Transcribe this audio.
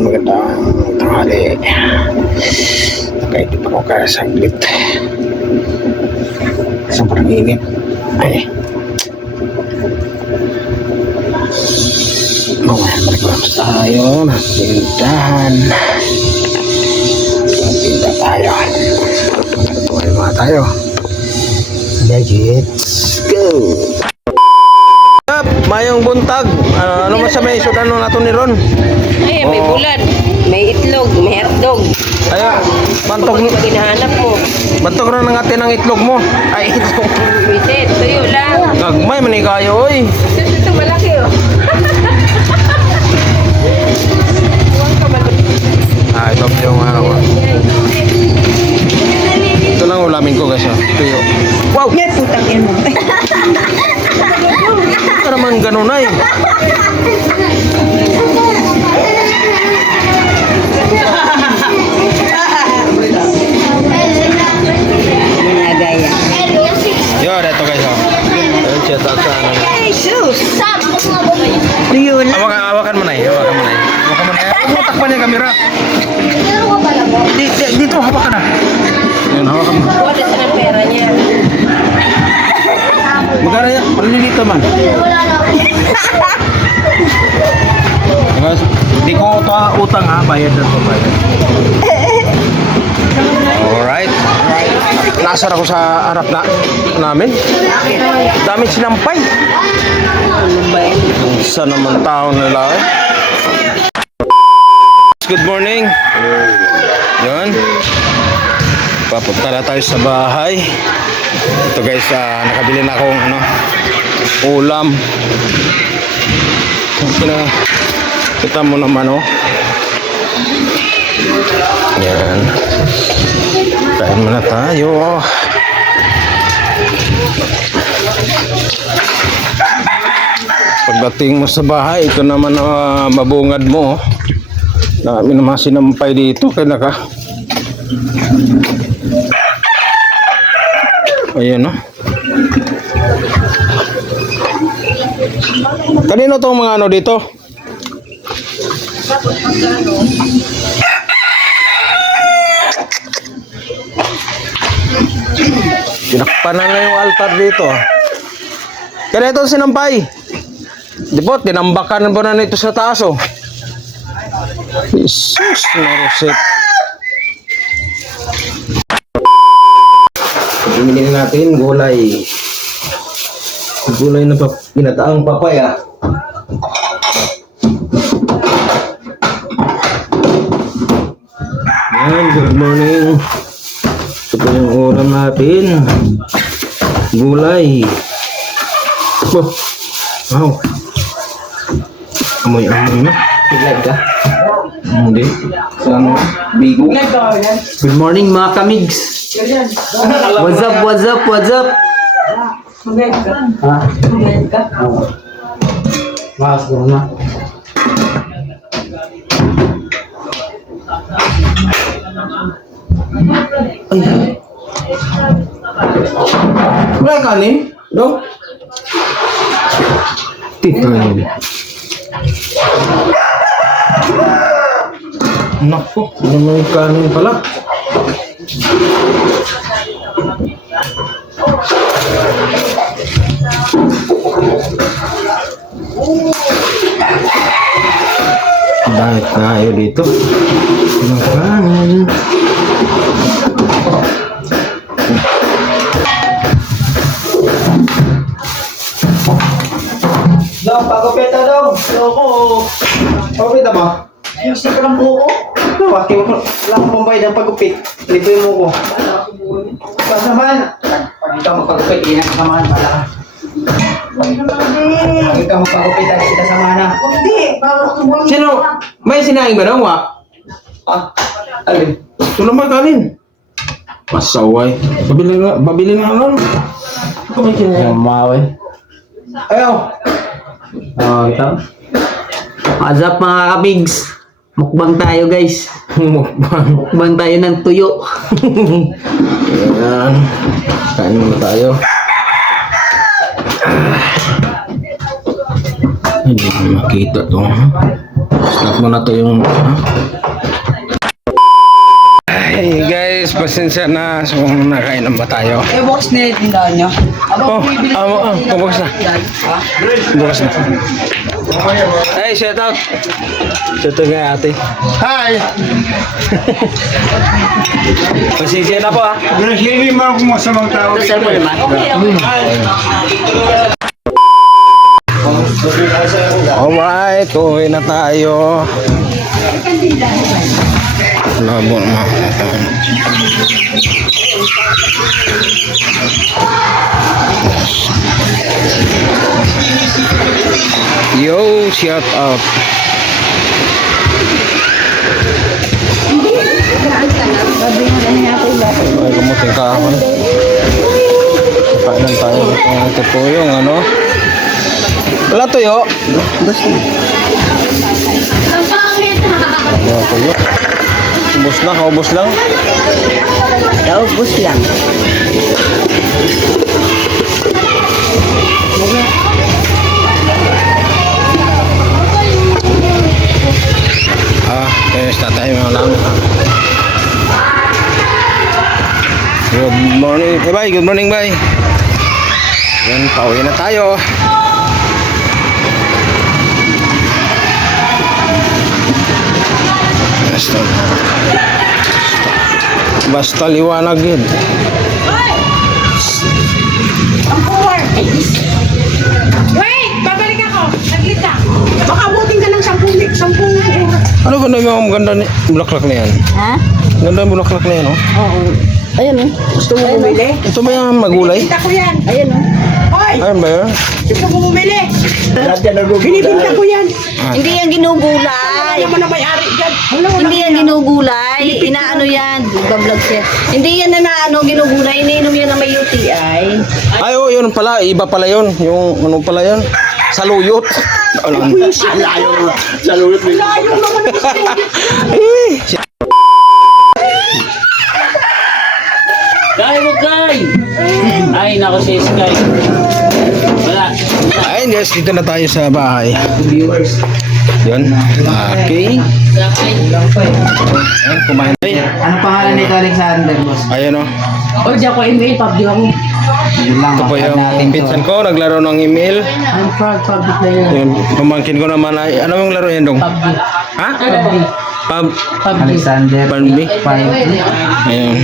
magandang tanghali. Nakaitip ako kaya saglit. Sobrang init. Ay. Balik naman tayo. Nagpindahan. Nagpinda tayo. Tumayo mga tayo. Let's go! Mayong buntag. Ano man sa may sudan nung nato ni Ron? Ay, may bulan, may itlog, may hotdog. Ay, bantog Ano ba hinahanap mo? bantog na nangati ng itlog mo. Ay, itlog. Bisit, tuyo lang. Nagmay man kayo, oy. Ito malaki oh. Huwag ka malaki. Ah, ito yung ito lang ulamin ko guys. Tuyo. Wow! Yan, putang yan mo. Ito naman ganun ay. Mga gaya. Yo, dito guys. Ayun siya tatsan. Ay, sus! Tuyo lang. Hawakan mo na eh. Hawakan mo na eh. Hawakan mo na eh. Huwag mo takpan yung kamera. Dito, hawakan na. Ayun, hawakan mo. Wala sa ng pera niya. Magkano yan? Paano dito man? Hindi ko ito utang ha. Bayad na ito. Bayad. Alright. Nasar ako sa harap namin. Dami sinampay. Isa naman taon na lang. Good morning. Yun. Papunta na tayo sa bahay. Ito guys, nakabili na akong ulam. Kita mo naman yan. Kain muna tayo. Pagdating mo sa bahay, ito naman mabungad mo. Dami naman sinampay dito. Kaya ka. Ayan Kanino tong mga dito? Tinakpan na yung altar dito. Kaya ito sinampay. Di po, tinambakan ba na nito sa taas Jesus, narusit. Bumili natin gulay. Gulay na pinataang papaya. Yan, good morning. Ito po yung ulam natin. Gulay. Oh, wow. Amoy na. Live ka? Hindi. Saan bigo? Good morning mga kamigs. What's up, what's up, what's up? Ha? Mas ko na. Ay. Wala kanin? Do? Tito yun. Naku, may kanin pala. Dahil tayo dito. Ng kanin. Dong, pagupita dong. Loko. Pagupita ba? Gusto ko ng buko. Wala akong pambayad ng pagupit. Libre mo ko. Kasamahan. Pag ikaw magpagupit, hindi na kasamahan. Wala. Pag ikaw magpagupit, ay kita samahan na. Sino? May sinaing ba daw? Alin? Ito naman kanin. Masaway. Babili na lang. Ito may sinaing. Mawe. Ayaw. Ito. What's up mga kamigs? Mukbang tayo guys. Mukbang tayo ng tuyo. Ayan. Kain muna tayo. Hindi ko makita to. Start mo na to yung... Ay guys, pasensya na. So, nakainom ba tayo? Eh, box na yung tindahan niya. Bukas na. Bukas na. Hey, shout out. Shout out nga ate. Hi! Pasensya na po ah. Hindi mo ako masamang tao. Alright, uwi na tayo. Labo na. Yo, shout out. Ay, kamuting kahon. Kailan tayo. Ito po yung ano. Wala tuyo. Wala tuyo. Ubus lang, ubus lang. Ubus lang. Kaya tayo mga lang. Good morning. Hey, bye. Good morning, bye. Yan, pauwi na tayo. Basta liwanag yun. Wait! Babalik ako! Saglit lang. Baka abutin ka ng 10 oras. Ano ba na yung ganda ni bulaklak na yan? Ha? Ganda yung bulaklak na yan, oh. Oo. Ayun oh. Gusto mo bumili? Ito ba yung magulay? Binibinta ko yan. Ayun oh. Hoy! Ayun ba yun? Gusto mo bumili? Binibinta ko yan. Hindi yan ginugulay. Alam mo na may-ari dyan. Hindi yan ginugulay. Inaano yan. Bablog siya. Hindi yan na naano ginugulay. Iniinom yan na may UTI. Ay, oh, yun pala. Iba pala yun. Yung ano pala yun? Saluyot. Alam. Layo naman. Saluyot mo. Layo naman ang gusto mo. Kay mo, Kay! Ay, nako si Sky. Wala. Ayun guys, dito na tayo sa bahay. Viewers. Yun. Okay. Ayun, kumain tayo. Ano pangalan nito, Alexander, boss? Ayun, oh. O, diyan ko email, public ako. Yun lang, Ito po add natin yung to. pinsan ko. Naglaro ng email. I'm proud public player. Yung pamangkin ko naman ay, ano yung laro yan dong? Public. Ha? Public. Pub. Alexander. Public. 5. Ayun.